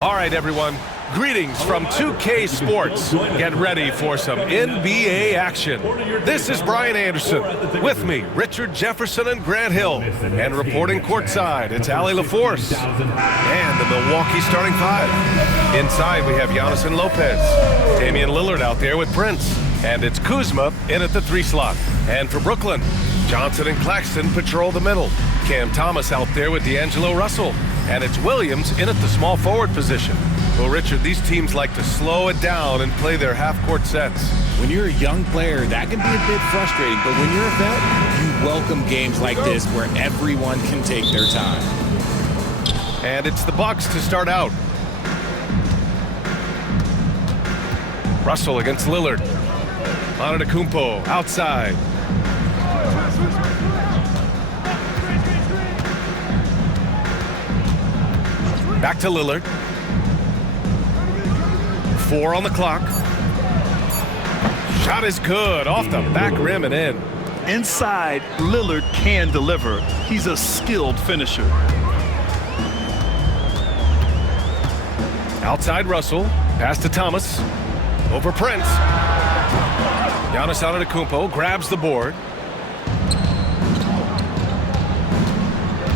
All right, everyone. Greetings from 2K Sports. Get ready for some NBA action. This is Brian Anderson. With me, Richard Jefferson and Grant Hill. And reporting courtside, it's Allie LaForce. And the Milwaukee starting five. Inside, we have Giannis and Lopez. Damian Lillard out there with Prince. And it's Kuzma in at the 3 slot. And for Brooklyn, Johnson and Claxton patrol the middle. Cam Thomas out there with D'Angelo Russell. And it's Williams in at the small forward position. Well, Richard, these teams like to slow it down and play their half-court sets. When you're a young player, that can be a bit frustrating. But when you're a vet, you welcome games like this where everyone can take their time. And it's the Bucks to start out. Russell against Lillard. Antetokounmpo outside. Back to Lillard. 4 on the clock. Shot is good. Off the back rim and in. Inside, Lillard can deliver. He's a skilled finisher. Outside Russell. Pass to Thomas. Over Prince. Giannis Antetokounmpo grabs the board.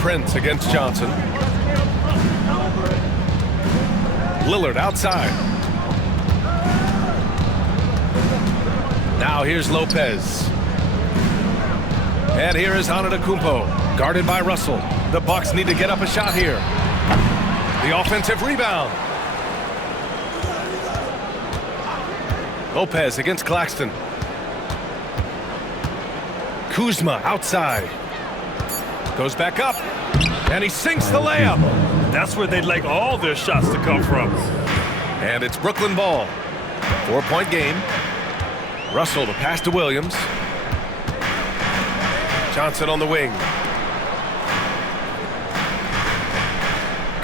Prince against Johnson. Lillard outside. Now here's Lopez. And here is Antetokounmpo, guarded by Russell. The Bucks need to get up a shot here. The offensive rebound. Lopez against Claxton. Kuzma outside. Goes back up. And he sinks the layup. That's where they'd like all their shots to come from. And it's Brooklyn ball. 4-point game. Russell to pass to Williams. Johnson on the wing.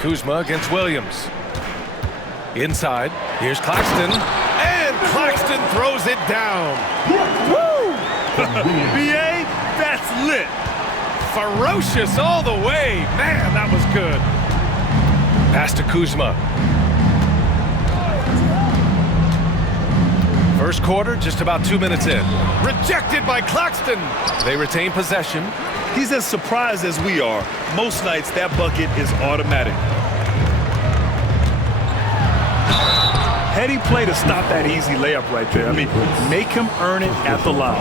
Kuzma against Williams. Inside. Here's Claxton. And Claxton throws it down. Woo! BA, that's lit. Ferocious all the way. Man, that was good. Pass to Kuzma. First quarter, just about 2 minutes in. Rejected by Claxton. They retain possession. He's as surprised as we are. Most nights, that bucket is automatic. Heady play to stop that easy layup right there. I mean, make him earn it at the line.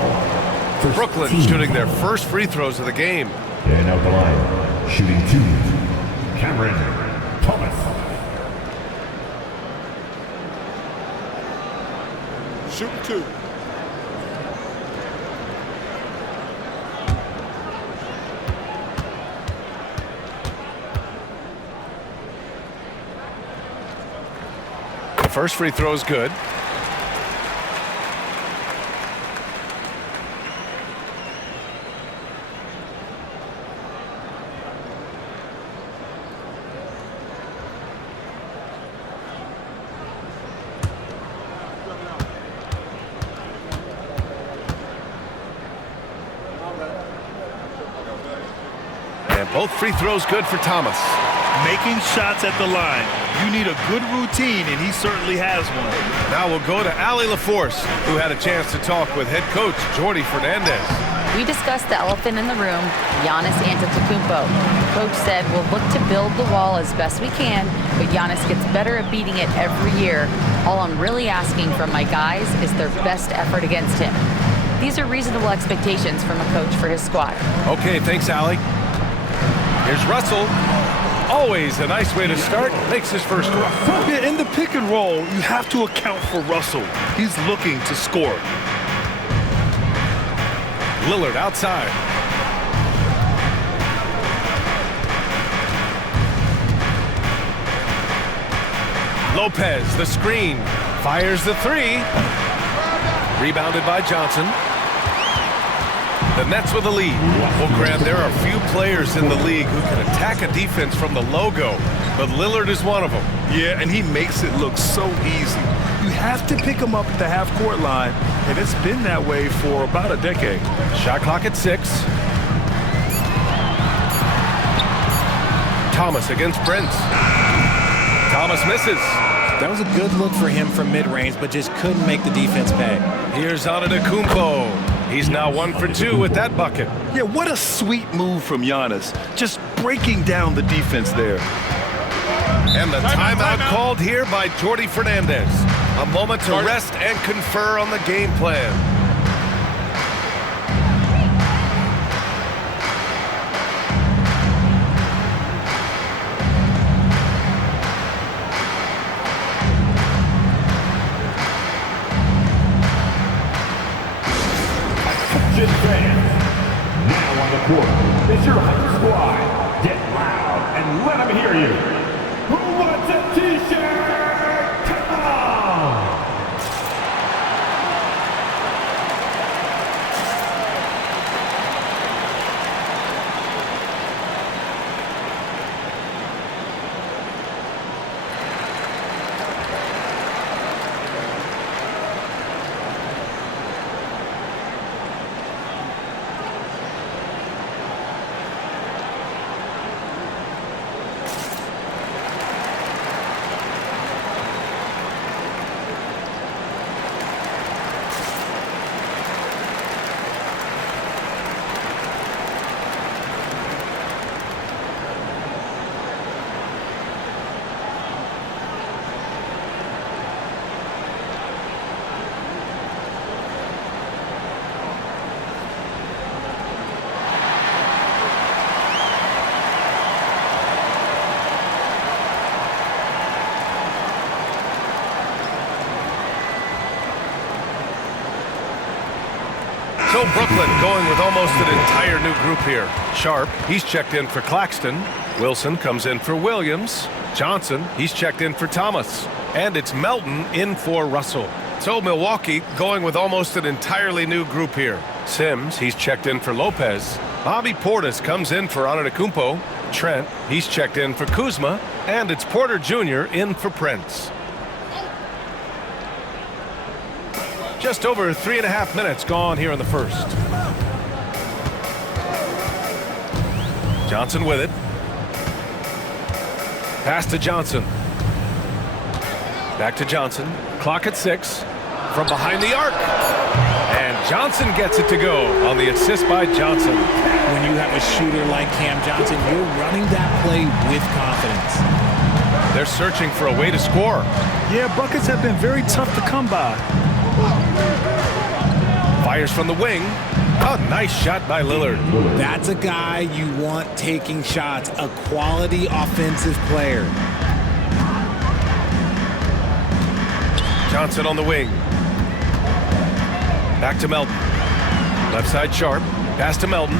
Brooklyn shooting their first free throws of the game. And out the line, shooting 2, Cameron Thomas. Shooting 2. The first free throw is good. And both free throws good for Thomas. Making shots at the line. You need a good routine, and he certainly has one. Now we'll go to Allie LaForce, who had a chance to talk with head coach Jordi Fernandez. We discussed the elephant in the room, Giannis Antetokounmpo. Coach said we'll look to build the wall as best we can, but Giannis gets better at beating it every year. All I'm really asking from my guys is their best effort against him. These are reasonable expectations from a coach for his squad. Okay, thanks, Allie. Here's Russell. Always a nice way to start. Makes his first one. Yeah, in the pick and roll, you have to account for Russell. He's looking to score. Lillard outside. Lopez, the screen. Fires the 3. Rebounded by Johnson. The Nets with the lead. Well, Grant, there are few players in the league who can attack a defense from the logo, but Lillard is one of them. Yeah, and he makes it look so easy. You have to pick him up at the half-court line, and it's been that way for about a decade. Shot clock at 6. Thomas against Prince. Thomas misses. That was a good look for him from mid-range, but just couldn't make the defense pay. Here's Antetokounmpo. He's now 1 for 2 with that bucket. Yeah, what a sweet move from Giannis. Just breaking down the defense there. And the timeout called here by Jordi Fernandez. A moment to rest and confer on the game plan. Fans, now on the court, it's your Hunter squad. Get loud and let them hear you. Who wants a t-shirt? Come on! So Brooklyn going with almost an entire new group here. Sharp, he's checked in for Claxton. Wilson comes in for Williams. Johnson, he's checked in for Thomas. And it's Melton in for Russell. So Milwaukee going with almost an entirely new group here. Sims, he's checked in for Lopez. Bobby Portis comes in for Antetokounmpo. Trent, he's checked in for Kuzma. And it's Porter Jr. in for Prince. Just over 3.5 minutes gone here in the first. Johnson with it. Pass to Johnson. Back to Johnson. Clock at 6. From behind the arc. And Johnson gets it to go on the assist by Johnson. When you have a shooter like Cam Johnson, you're running that play with confidence. They're searching for a way to score. Yeah, buckets have been very tough to come by. Fires from the wing. Oh, nice shot by Lillard. That's a guy you want taking shots, a quality offensive player. Johnson on the wing. Back to Melton. Left side Sharp. Pass to Melton.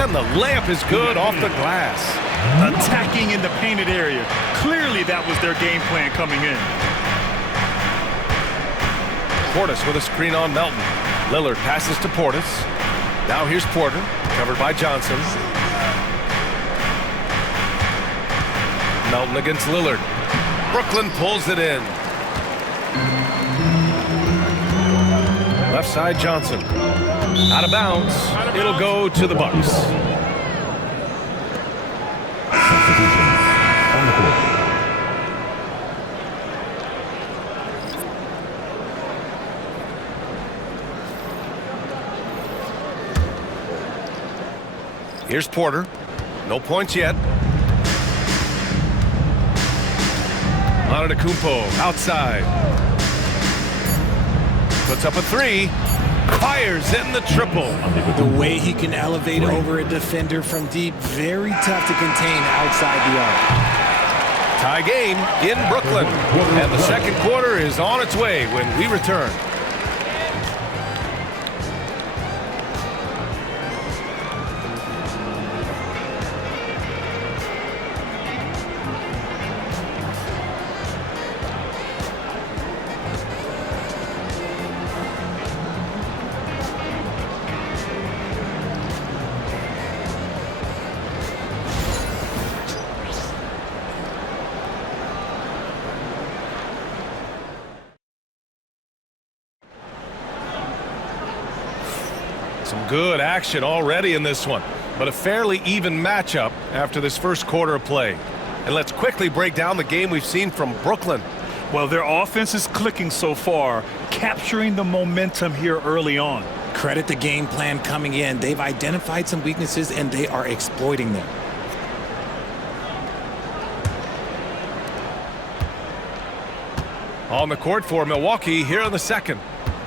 And the layup is good off the glass. Attacking in the painted area. Clearly that was their game plan coming in. Portis with a screen on Melton. Lillard passes to Portis. Now here's Porter, covered by Johnson. Melton against Lillard. Brooklyn pulls it in. Left side Johnson. Out of bounds. It'll go to the Bucks. On the court. Here's Porter. No points yet. Antetokounmpo outside. Puts up a 3. Fires in the triple. The way he can elevate over a defender from deep, very tough to contain outside the arc. Tie game in Brooklyn. And the second quarter is on its way when we return. Some good action already in this one, but a fairly even matchup after this first quarter of play. And let's quickly break down the game we've seen from Brooklyn. Well, their offense is clicking so far, capturing the momentum here early on. Credit the game plan coming in. They've identified some weaknesses, and they are exploiting them. On the court for Milwaukee here in the second.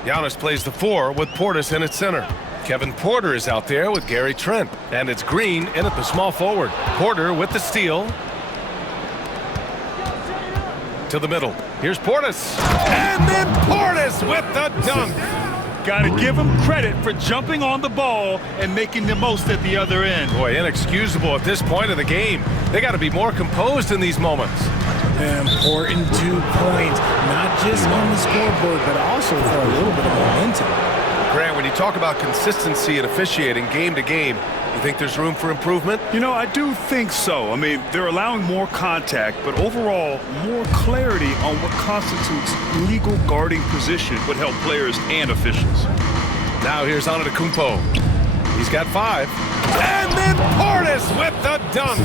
Giannis plays the 4 with Portis in at center. Kevin Porter is out there with Gary Trent. And it's Green in at the small forward. Porter with the steal. To the middle. Here's Portis. And then Portis with the dunk. Got to give him credit for jumping on the ball and making the most at the other end. Boy, inexcusable at this point of the game. They got to be more composed in these moments. Important 2 points, not just on the scoreboard, but also for a little bit of momentum. Grant, when you talk about consistency and officiating game to game, you think there's room for improvement? You know, I do think so. I mean, they're allowing more contact, but overall, more clarity on what constitutes legal guarding position would help players and officials. Now here's Antetokounmpo. He's got 5. And then Portis with the dunk.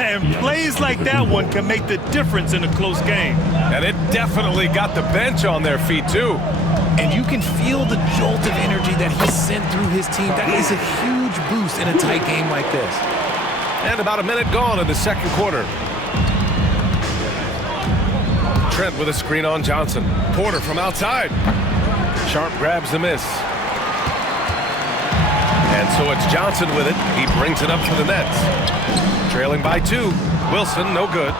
And plays like that one can make the difference in a close game. And it definitely got the bench on their feet, too. And you can feel the jolt of energy that he sent through his team. That is a huge boost in a tight game like this. And about a minute gone in the second quarter. Trent with a screen on Johnson. Porter from outside. Sharp grabs the miss. And so it's Johnson with it. He brings it up for the Nets. Trailing by 2. Wilson, no good.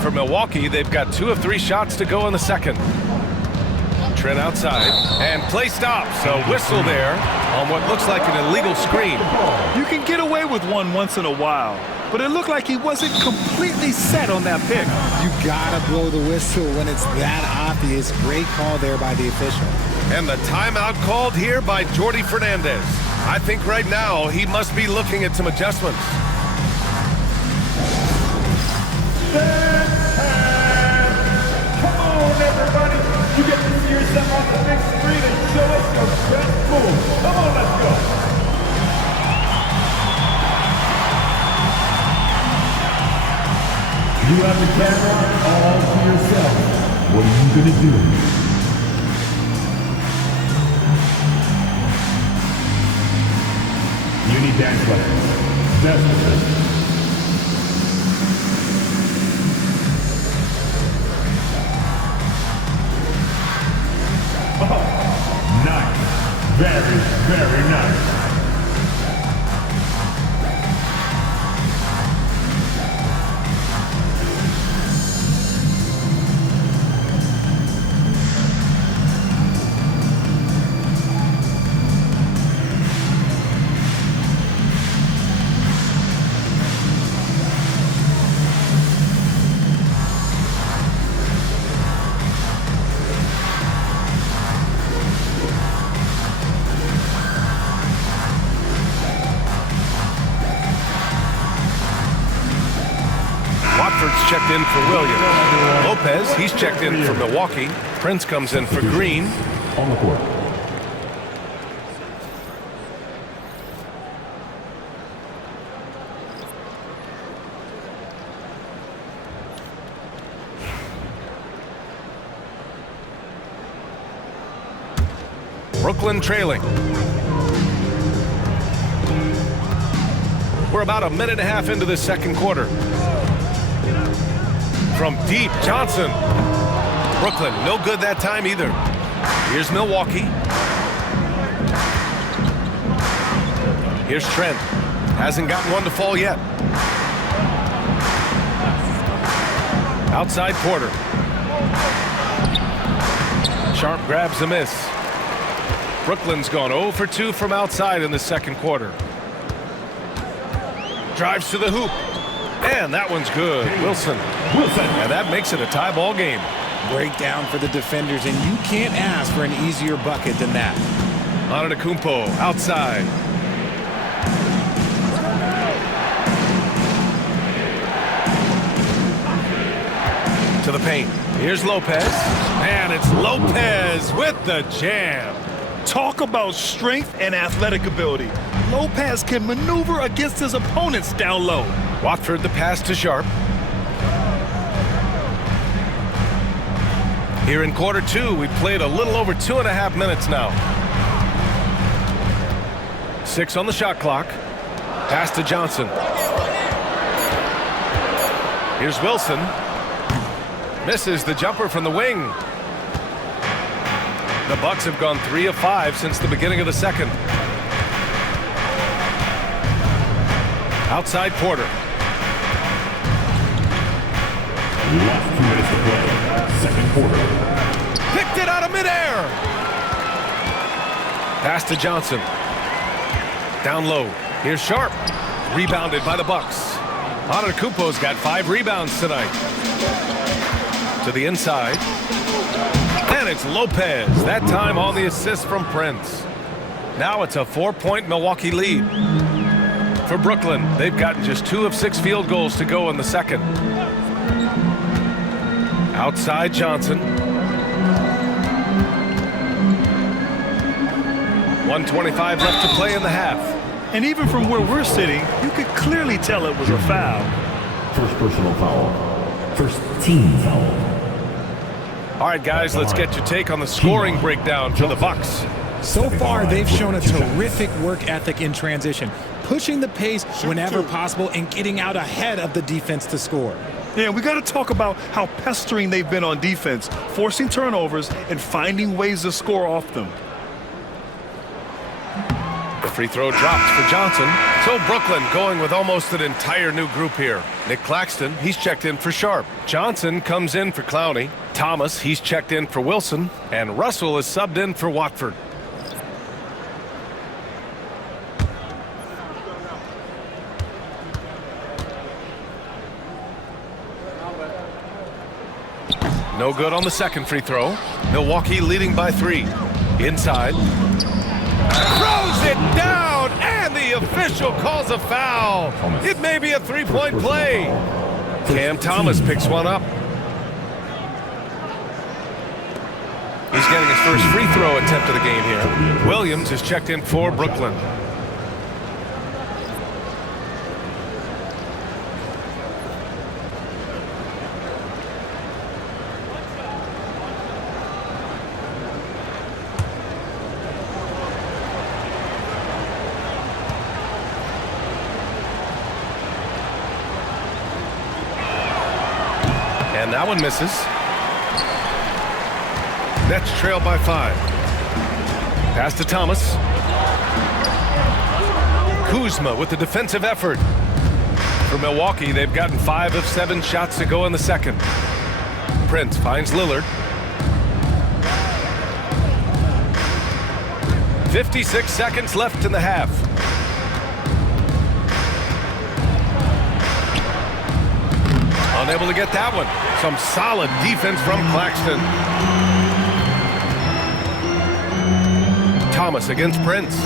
For Milwaukee, they've got 2 of 3 shots to go in the second. Trent outside, and play stops. A whistle there on what looks like an illegal screen. You can get away with one once in a while, but it looked like he wasn't completely set on that pick. You gotta blow the whistle when it's that obvious. Great call there by the official. And the timeout called here by Jordi Fernandez. I think right now he must be looking at some adjustments. Come on, everybody. You get to see yourself on the big screen and show us your best move. Come on, let's go. You have the camera all to yourself. What are you going to do? You need dance players. Definitely. Oh, nice. Very, very nice. Watford's checked in for Williams. Lopez, he's checked in for Milwaukee. Prince comes in for Green. On the court. Brooklyn trailing. We're about a minute and a half into the second quarter. From deep, Johnson. Brooklyn, no good that time either. Here's Milwaukee. Here's Trent. Hasn't gotten one to fall yet. Outside Porter. Sharp grabs the miss. Brooklyn's gone 0 for 2 from outside in the second quarter. Drives to the hoop. And that one's good. Wilson. And that makes it a tie ball game. Breakdown for the defenders, and you can't ask for an easier bucket than that. Antetokounmpo outside. To the paint. Here's Lopez. And it's Lopez with the jam. Talk about strength and athletic ability. Lopez can maneuver against his opponents down low. Watford the pass to Sharp. Here in quarter two, we've played a little over 2.5 minutes now. 6 on the shot clock. Pass to Johnson. Here's Wilson. Misses the jumper from the wing. The Bucks have gone 3 of 5 since the beginning of the second. Outside Porter. Last 2 minutes to play. Second quarter. Picked it out of midair. Pass to Johnson. Down low. Here's Sharp. Rebounded by the Bucks. Antetokounmpo's got 5 rebounds tonight. To the inside. And it's Lopez. That time on the assist from Prince. Now it's a 4-point Milwaukee lead. For Brooklyn, they've gotten just 2 of 6 field goals to go in the second. Outside Johnson. 1:25 left to play in the half. And even from where we're sitting, you could clearly tell it was a foul. First personal foul. First team foul. All right, guys, let's get your take on the scoring breakdown for the Bucks. So far, they've shown a terrific work ethic in transition, pushing the pace whenever possible and getting out ahead of the defense to score. Yeah, we got to talk about how pestering they've been on defense, forcing turnovers and finding ways to score off them. The free throw drops for Johnson. So Brooklyn going with almost an entire new group here. Nick Claxton, he's checked in for Sharp. Johnson comes in for Clowney. Thomas, he's checked in for Wilson. And Russell is subbed in for Watford. No good on the second free throw. Milwaukee leading by 3. Inside. Throws it down, and the official calls a foul. It may be a 3-point play. Cam Thomas picks one up. He's getting his first free throw attempt of the game here. Williams is checked in for Brooklyn. And that one misses. Nets trail by 5. Pass to Thomas. Kuzma with the defensive effort. For Milwaukee, they've gotten 5 of 7 shots to go in the second. Prince finds Lillard. 56 seconds left in the half. Unable to get that one. Some solid defense from Claxton. Thomas against Prince.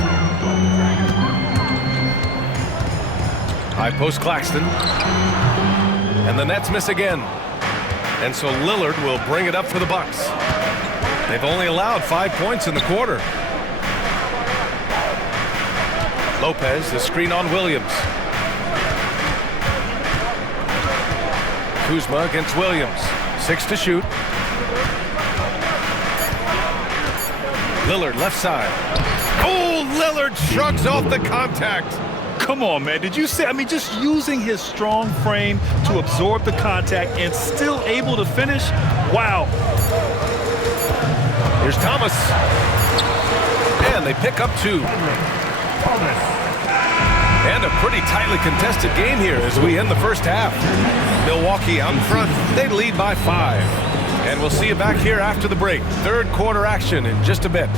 High post Claxton. And the Nets miss again. And so Lillard will bring it up for the Bucks. They've only allowed 5 points in the quarter. Lopez, the screen on Williams. Kuzma against Williams. 6 to shoot. Lillard left side. Oh, Lillard shrugs off the contact. Come on, man. Did you see? I mean, just using his strong frame to absorb the contact and still able to finish. Wow. Here's Thomas. And they pick up 2. And a pretty tightly contested game here as we end the first half. Milwaukee out in front. They lead by 5. And we'll see you back here after the break. Third quarter action in just a bit.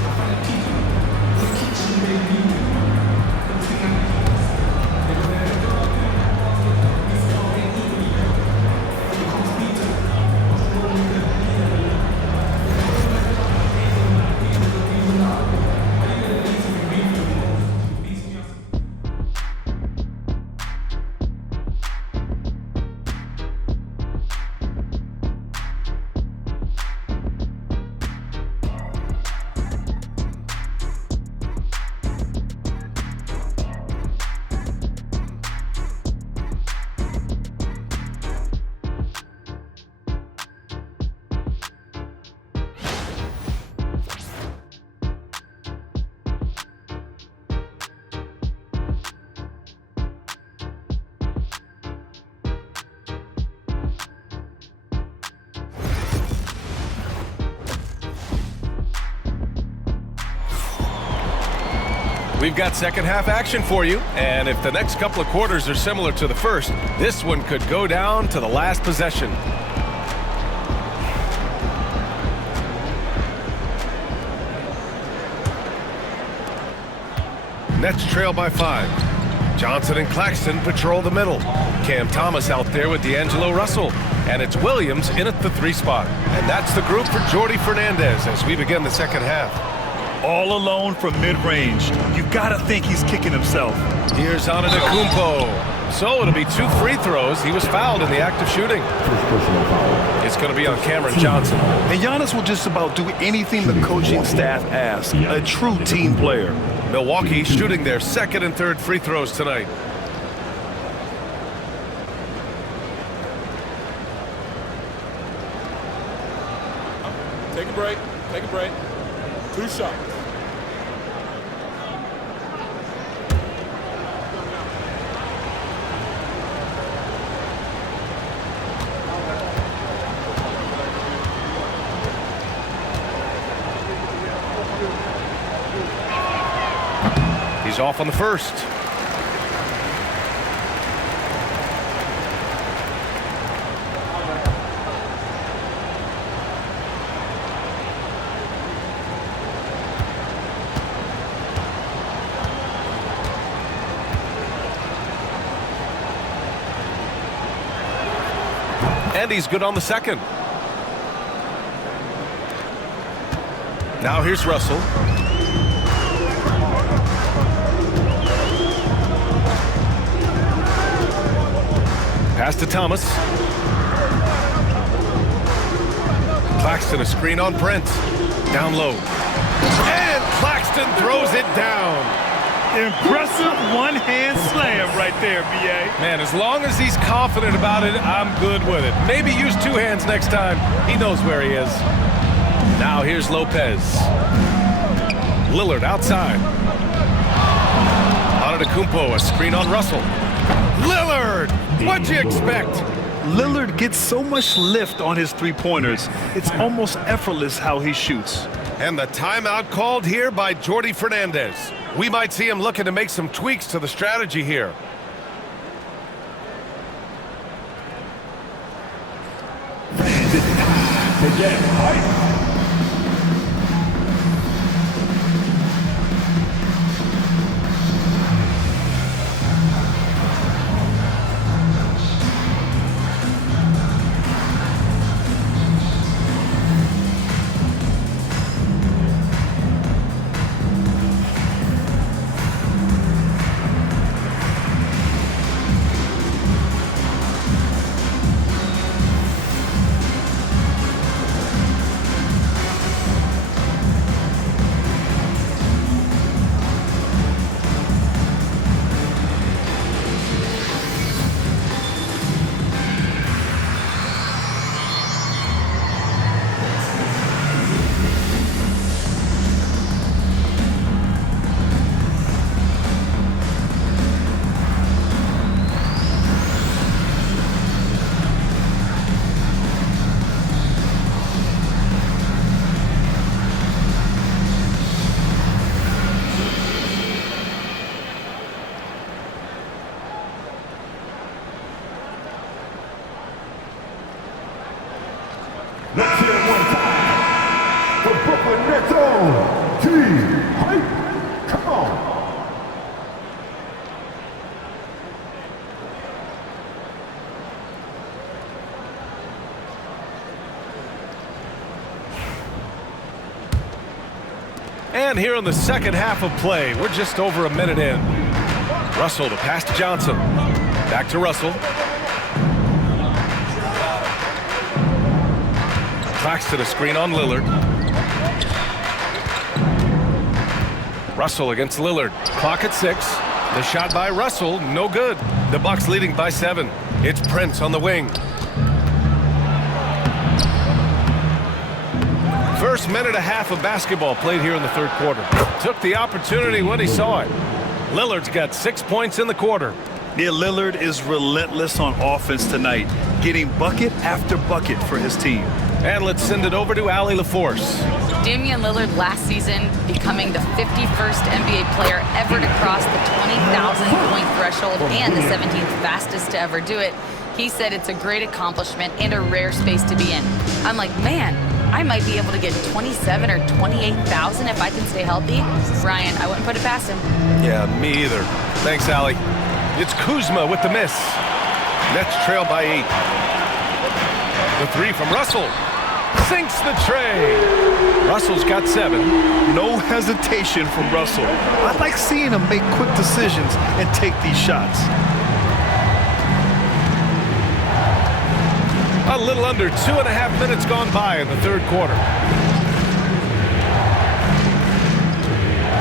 We've got second half action for you, and if the next couple of quarters are similar to the first, this one could go down to the last possession. Nets trail by 5. Johnson and Claxton patrol the middle. Cam Thomas out there with D'Angelo Russell. And it's Williams in at the 3 spot. And that's the group for Jordi Fernandez as we begin the second half. All alone from mid-range. You've got to think he's kicking himself. Here's Antetokounmpo. So it'll be 2 free throws. He was fouled in the act of shooting. It's going to be on Cameron Johnson. And Giannis will just about do anything the coaching staff asks. A true team player. Milwaukee shooting their second and third free throws tonight. Take a break. Take a break. 2 shots. He's off on the first. And he's good on the second. Now here's Russell. Pass to Thomas. Claxton a screen on Prince. Down low. And Claxton throws it down. Impressive one-hand slam right there, B.A. Man, as long as he's confident about it, I'm good with it. Maybe use 2 hands next time. He knows where he is. Now here's Lopez. Lillard outside. Antetokounmpo, a screen on Russell. Lillard! What'd you expect? Lillard gets so much lift on his three-pointers. It's almost effortless how he shoots. And the timeout called here by Jordi Fernandez. We might see him looking to make some tweaks to the strategy here. To get hyped. Let's hear it one time for Brooklyn Nets own Team Hype. Come on. And here in the second half of play, we're just over a minute in. Russell to pass to Johnson. Back to Russell. Claxton a screen on Lillard. Russell against Lillard. Clock at 6. The shot by Russell, no good. The Bucks leading by 7. It's Prince on the wing. First minute and a half of basketball played here in the third quarter. Took the opportunity when he saw it. Lillard's got 6 points in the quarter. Yeah, Lillard is relentless on offense tonight. getting bucket after bucket for his team. And let's send it over to Allie LaForce. Damian Lillard last season becoming the 51st NBA player ever to cross the 20,000-point threshold and the 17th fastest to ever do it. He said it's a great accomplishment and a rare space to be in. I'm like, man, I might be able to get 27 or 28,000 if I can stay healthy. Brian, I wouldn't put it past him. Yeah, me either. Thanks, Allie. It's Kuzma with the miss. Nets trail by 8. The three from Russell. Sinks the tray. Russell's got 7. No hesitation from Russell. I like seeing him make quick decisions and take these shots. A little under 2.5 minutes gone by in the third quarter.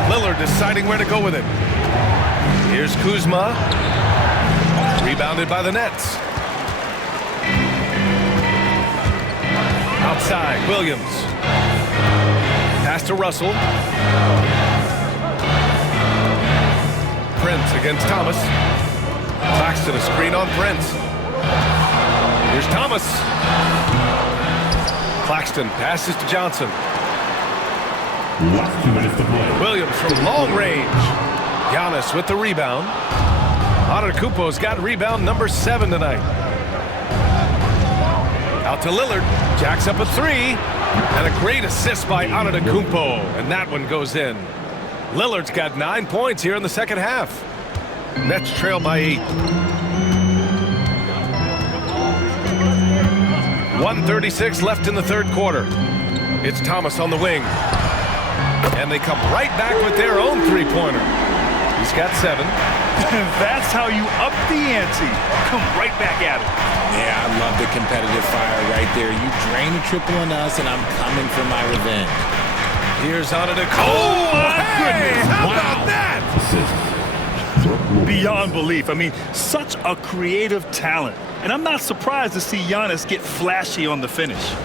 Lillard deciding where to go with it. Here's Kuzma. Rebounded by the Nets. Outside, Williams. Pass to Russell. Prince against Thomas. Claxton a screen on Prince. Here's Thomas. Claxton passes to Johnson. Last 2 minutes to play. Williams from long range. Giannis with the rebound. Antetokounmpo's got rebound number 7 tonight. Out to Lillard. Jacks up a 3. And a great assist by Antetokounmpo. And that one goes in. Lillard's got 9 points here in the second half. Nets trail by 8. 1:36 left in the third quarter. It's Thomas on the wing. And they come right back with their own three-pointer. He's got 7. That's how you up the ante. Come right back at it. Yeah, I love the competitive fire right there. You drain a triple on us, and I'm coming for my revenge. Here's Antetokounmpo. Oh, my goodness. How about that? Beyond belief. I mean, such a creative talent. And I'm not surprised to see Giannis get flashy on the finish.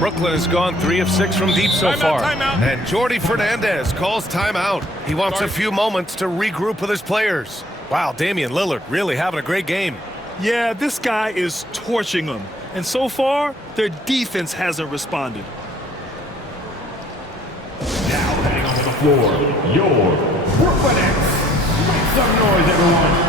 Brooklyn has gone 3 of 6 from deep so far. Timeout. And Jordi Fernandez calls timeout. He wants a few moments to regroup with his players. Wow, Damian Lillard really having a great game. Yeah, this guy is torching them. And so far, their defense hasn't responded. Now heading onto the floor, your Brooklyn Nets. Make some noise, everyone.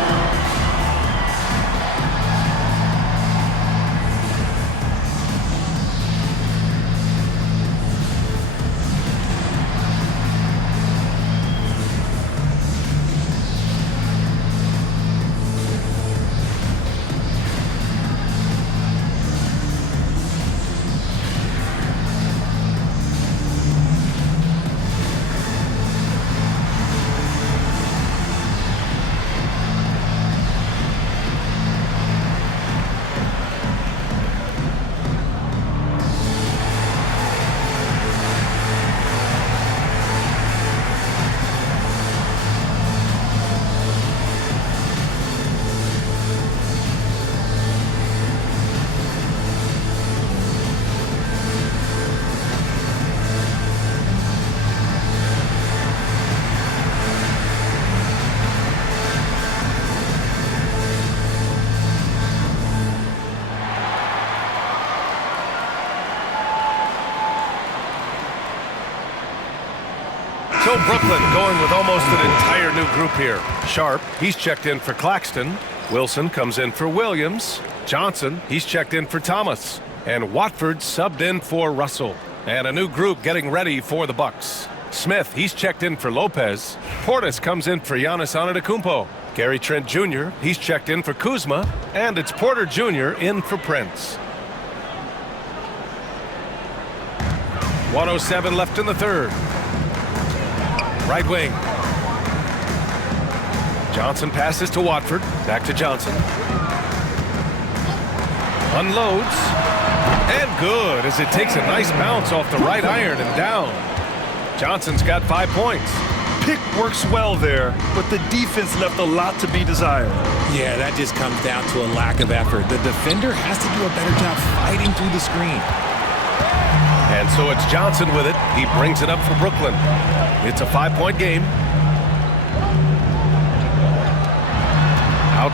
So Brooklyn going with almost an entire new group here. Sharp, he's checked in for Claxton. Wilson comes in for Williams. Johnson, he's checked in for Thomas. And Watford subbed in for Russell. And a new group getting ready for the Bucks. Smith, he's checked in for Lopez. Portis comes in for Giannis Antetokounmpo. Gary Trent Jr., he's checked in for Kuzma. And it's Porter Jr. in for Prince. 1:07 left in the third. Right wing. Johnson passes to Watford. Back to Johnson. Unloads. And good as it takes a nice bounce off the right iron and down. Johnson's got 5 points. Pick works well there, but the defense left a lot to be desired. Yeah, that just comes down to a lack of effort. The defender has to do a better job fighting through the screen. And so it's Johnson with it. He brings it up for Brooklyn. It's a 5-point game.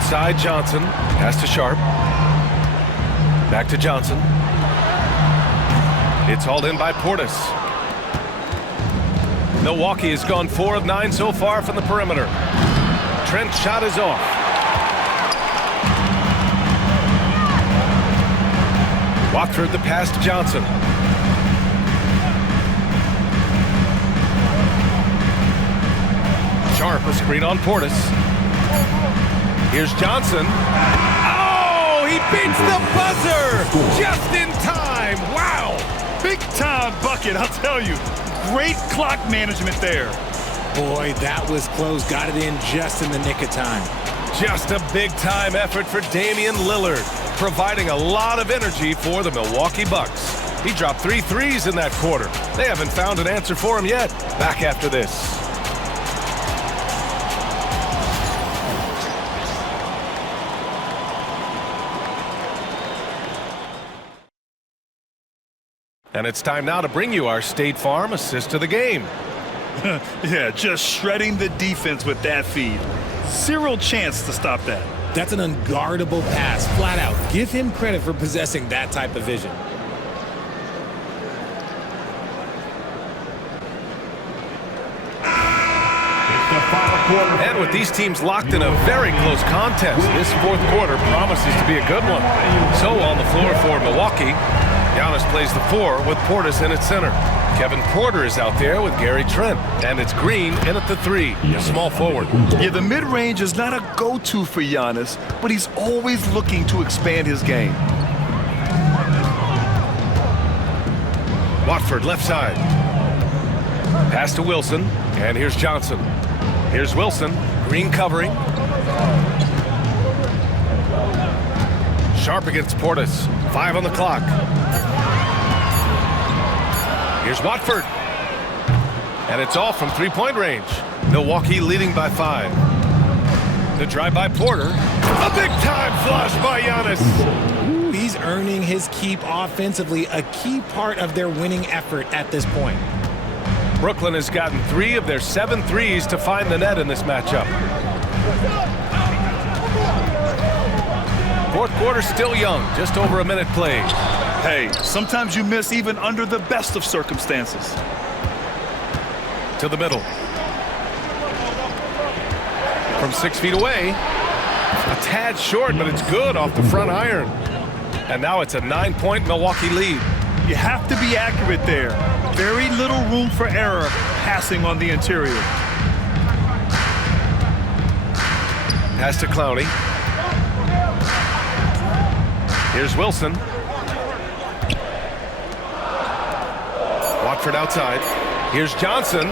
Outside Johnson. Pass to Sharp. Back to Johnson. It's hauled in by Portis. Milwaukee has gone 4 of 9 so far from the perimeter. Trent's shot is off. Watford the pass to Johnson. Sharp, a screen on Portis. Here's Johnson. Oh, he beats the buzzer just in time. Wow. Big time bucket, I'll tell you. Great clock management there. Boy, that was close. Got it in just in the nick of time. Just a big-time effort for Damian Lillard, providing a lot of energy for the Milwaukee Bucks. He dropped 3 threes in that quarter. They haven't found an answer for him yet. Back after this. And it's time now to bring you our State Farm assist of the game. Yeah, just shredding the defense with that feed. Zero chance to stop that. That's an unguardable pass, flat out. Give him credit for possessing that type of vision. And with these teams locked in a very close contest, this fourth quarter promises to be a good one. So on the floor for Milwaukee, Giannis plays the 4 with Portis in at center. Kevin Porter is out there with Gary Trent. And it's Green in at the 3, small forward. Yeah, the mid-range is not a go-to for Giannis, but he's always looking to expand his game. Watford left side. Pass to Wilson, and here's Johnson. Here's Wilson, Green covering. Sharp against Portis, 5 on the clock. Here's Watford. And it's off from 3-point range. Milwaukee leading by 5. The drive by Porter. A big-time flush by Giannis. Ooh, he's earning his keep offensively, a key part of their winning effort at this point. Brooklyn has gotten 3 of their 7 threes to find the net in this matchup. Fourth quarter still young, just over a minute played. Hey, sometimes you miss even under the best of circumstances. To the middle. From 6 feet away. A tad short, but it's good off the front iron. And now it's a 9-point Milwaukee lead. You have to be accurate there. Very little room for error passing on the interior. Pass to Clowney. Here's Wilson. Watford outside. Here's Johnson.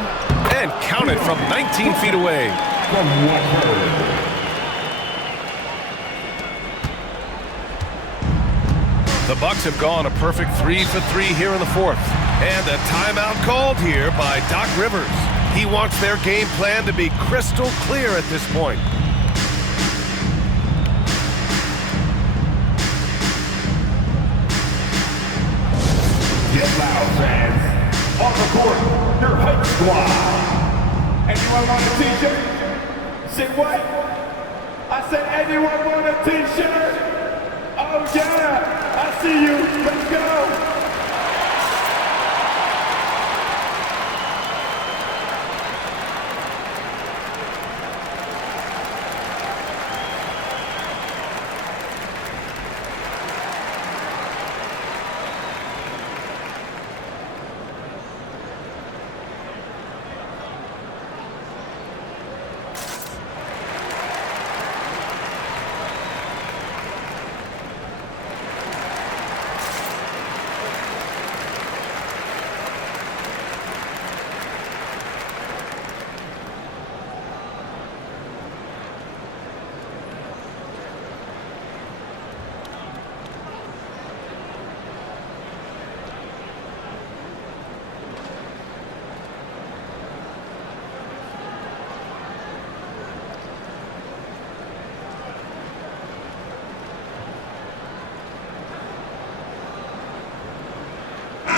And counted from 19 feet away. From Watford. The Bucks have gone a perfect 3 for 3 here in the fourth. And a timeout called here by Doc Rivers. He wants their game plan to be crystal clear at this point. Get loud, fans. On the court, your hype squad. Anyone want a t-shirt? Say what? I said anyone want a t-shirt? Oh yeah, I see you. Let's go.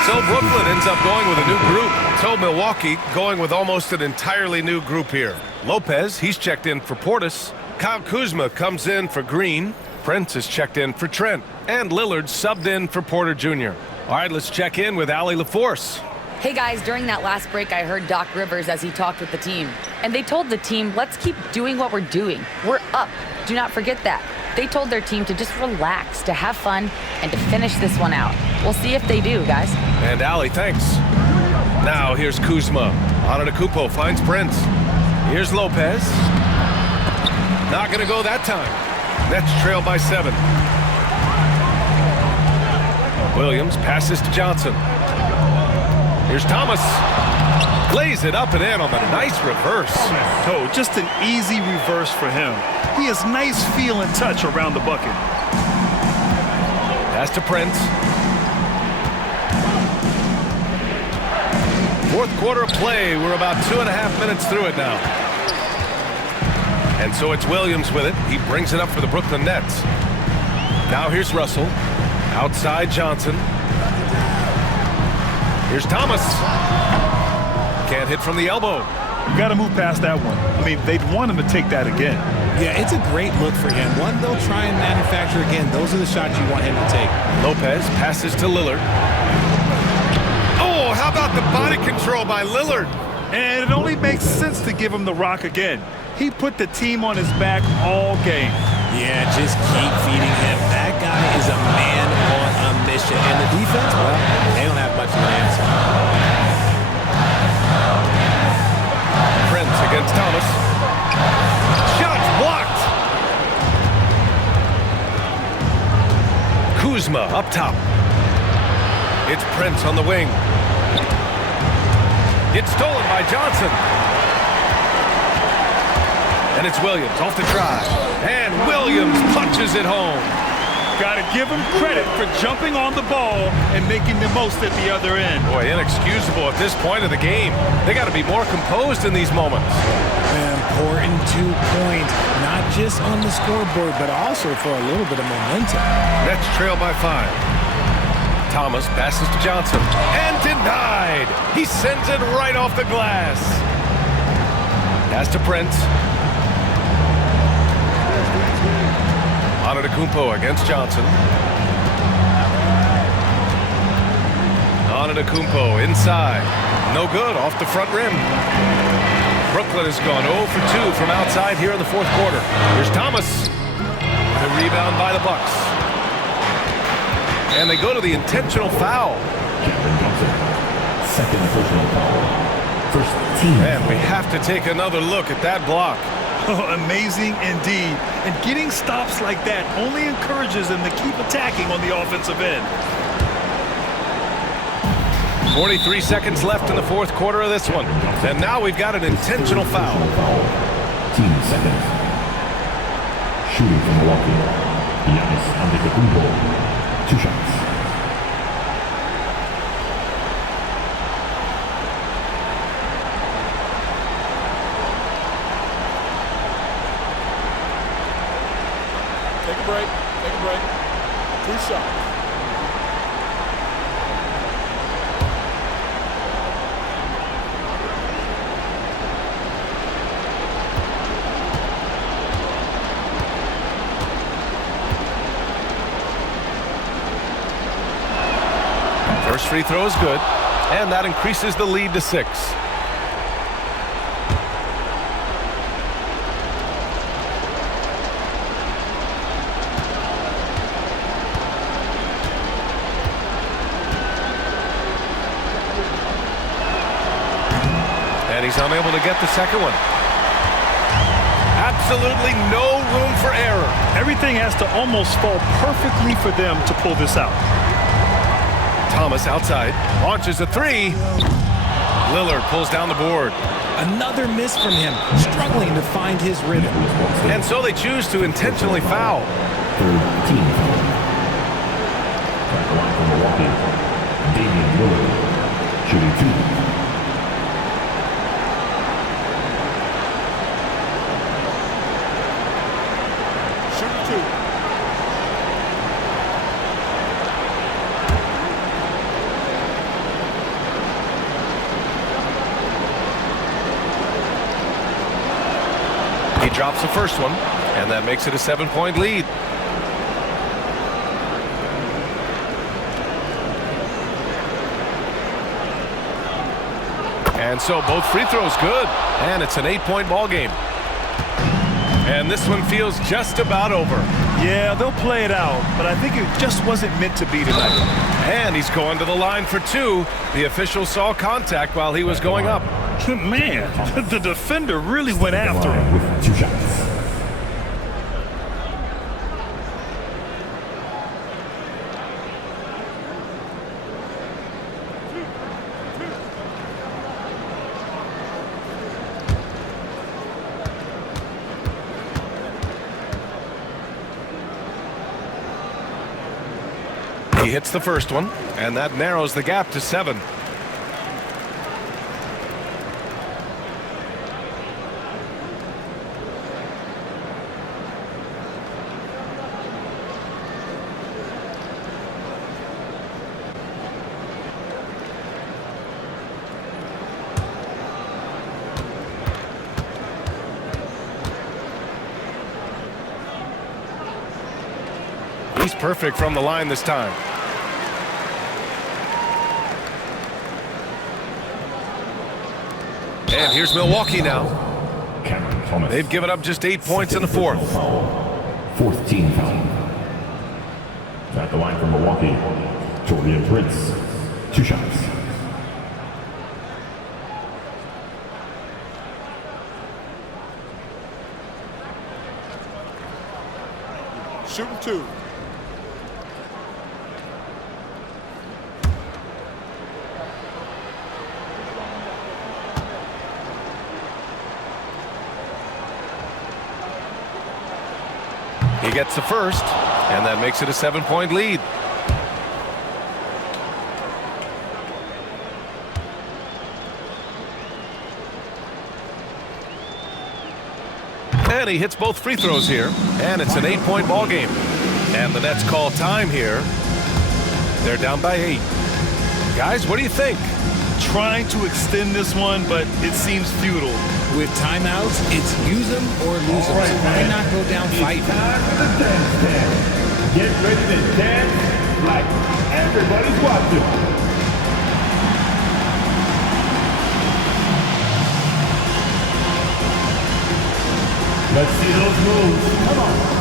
So Brooklyn ends up going with a new group. So Milwaukee going with almost an entirely new group here. Lopez, he's checked in for Portis. Kyle Kuzma comes in for Green. Prince is checked in for Trent. And Lillard subbed in for Porter Jr. All right, let's check in with Allie LaForce. Hey guys, during that last break, I heard Doc Rivers as he talked with the team. And they told the team, let's keep doing what we're doing. We're up. Do not forget that. They told their team to just relax, to have fun, and to finish this one out. We'll see if they do, guys. And Allie, thanks. Now here's Kuzma. Antetokounmpo finds Prince. Here's Lopez. Not going to go that time. Nets trail by 7. Williams passes to Johnson. Here's Thomas. Lays it up and in on the nice reverse. Oh, just an easy reverse for him. He has nice feel and touch around the bucket. Pass to Prince. Fourth quarter of play. We're about 2.5 minutes through it now. And so it's Williams with it. He brings it up for the Brooklyn Nets. Now here's Russell. Outside Johnson. Here's Thomas. Can't hit from the elbow. You got to move past that one. I mean, they'd want him to take that again. Yeah, it's a great look for him. One they'll try and manufacture again. Those are the shots you want him to take. Lopez passes to Lillard. Oh, how about the body control by Lillard? And it only makes sense to give him the rock again. He put the team on his back all game. Yeah, just keep feeding him. That guy is a man on a mission. And the defense, well, they don't have much of an answer. Prince against Thomas. Shots blocked. Kuzma up top. It's Prince on the wing. It's stolen by Johnson. And it's Williams off the drive. And Williams punches it home. Got to give him credit for jumping on the ball and making the most at the other end. Boy, inexcusable at this point of the game. They got to be more composed in these moments. Important 2 points, not just on the scoreboard, but also for a little bit of momentum. Nets trail by 5. Thomas passes to Johnson. And denied. He sends it right off the glass. Pass to Prince. Antetokounmpo against Johnson. Antetokounmpo inside. No good, off the front rim. Brooklyn has gone 0 for 2 from outside here in the fourth quarter. Here's Thomas. The rebound by the Bucks. And they go to the intentional foul. Second personal foul. First team. And we have to take another look at that block. Oh, amazing indeed. And getting stops like that only encourages them to keep attacking on the offensive end. 43 seconds left in the fourth quarter of this one. And now we've got an intentional foul. Team seconds. Shooting from Milwaukee. Giannis Antetokounmpo. 2 shots. Take a break. Take a break. 2 shots. First free throw is good, and that increases the lead to 6. And he's unable to get the second one. Absolutely no room for error. Everything has to almost fall perfectly for them to pull this out. Thomas outside, launches a 3. Lillard pulls down the board. Another miss from him, struggling to find his rhythm. And so they choose to intentionally foul. Third team foul. At the line from Milwaukee. Damian Lillard. Shooting 2. He drops the first one. And that makes it a 7-point lead. And so both free throws good. And it's an 8-point ball game. And this one feels just about over. Yeah, they'll play it out, but I think it just wasn't meant to be tonight. And he's going to the line for 2. The official saw contact while he was going up. Man, the defender really went after him. With 2 shots. He hits the first one, and that narrows the gap to 7. He's perfect from the line this time. And here's Milwaukee now. Cameron Thomas. They've given up just 8 points in the fourth. Fourth team foul. At the line from Milwaukee, Torian Prince. 2 shots. Shooting 2. He gets the first, and that makes it a 7-point lead. And he hits both free throws here, and it's an 8-point ball game. And the Nets call time here. They're down by 8. Guys, what do you think? Trying to extend this one, but it seems futile. With timeouts, it's use them or lose them. So why not go down fighting? Time for the dance. Get ready to dance like everybody's watching. Let's see those moves. Come on.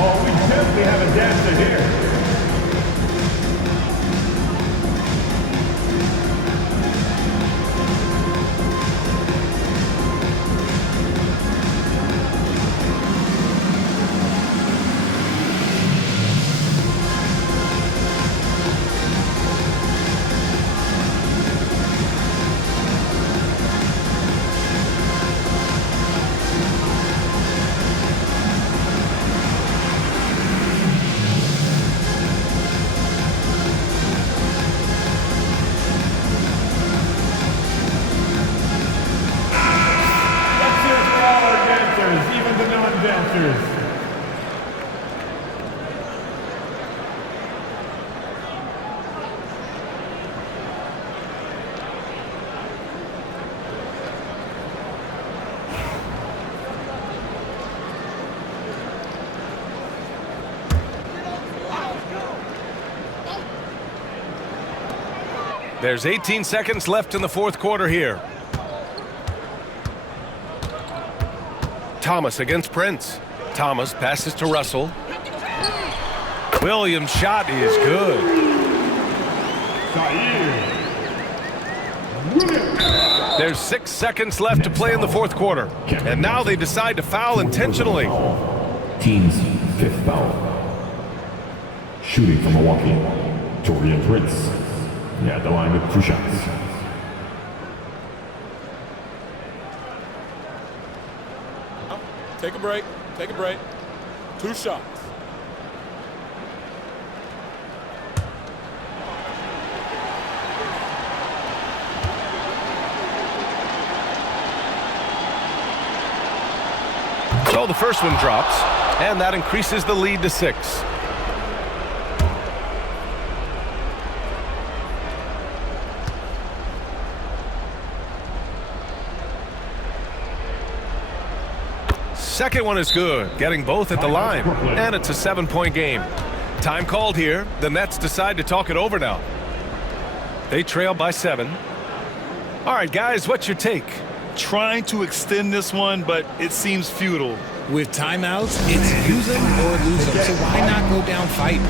Oh, we definitely have a dancer here. Even the non-dancers. There's 18 seconds left in the fourth quarter here. Thomas against Prince. Thomas passes to Russell. Williams' shot is good. There's 6 seconds left to play in the fourth quarter. And now they decide to foul intentionally. Team's 5th foul. Shooting from Milwaukee, Torian Prince. At the line with 2 shots. Take a break. Take a break. 2 shots. So the first one drops, and that increases the lead to 6. Second one is good, getting both at the line, and it's a 7-point game. Time called here. The Nets decide to talk it over now. They trail by 7. All right, guys, what's your take? Trying to extend this one, but it seems futile. With timeouts, it's use them or lose them, so why not go down fighting?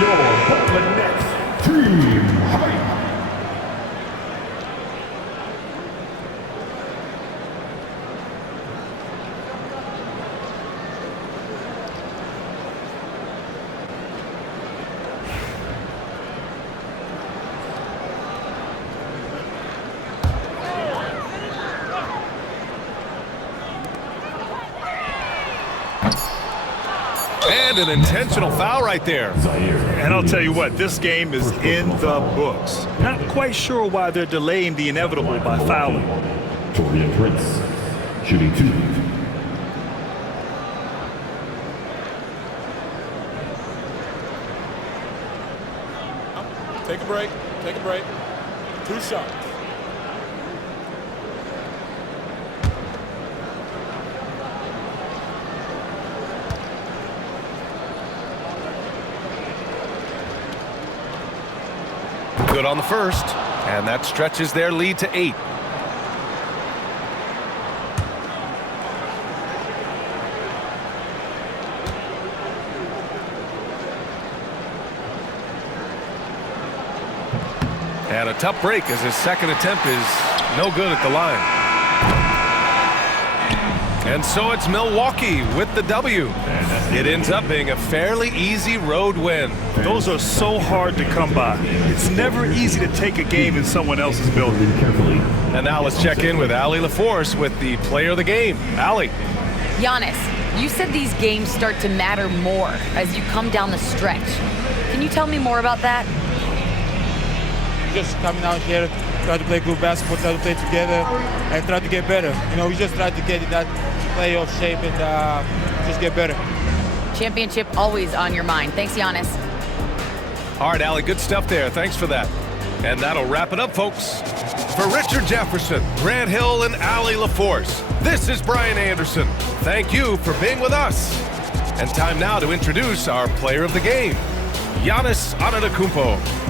Your Brooklyn Nets team hype. And an intentional foul right there. And I'll tell you what, this game is in the books. Not quite sure why they're delaying the inevitable by fouling. Torian Prince, shooting 2. Take a break. Take a break. 2 shots. Good on the first, and that stretches their lead to 8. And a tough break as his second attempt is no good at the line. And so it's Milwaukee with the W. It ends up being a fairly easy road win. Those are so hard to come by. It's never easy to take a game in someone else's building. And now let's check in with Allie LaForce with the player of the game. Allie. Giannis, you said these games start to matter more as you come down the stretch. Can you tell me more about that? Just coming out here, try to play good basketball, try to play together, and try to get better. You know, we just try to get in that playoff shape and just get better. Championship always on your mind. Thanks, Giannis. All right, Allie, good stuff there. Thanks for that. And that'll wrap it up, folks. For Richard Jefferson, Grant Hill, and Allie LaForce, this is Brian Anderson. Thank you for being with us. And time now to introduce our player of the game, Giannis Antetokounmpo.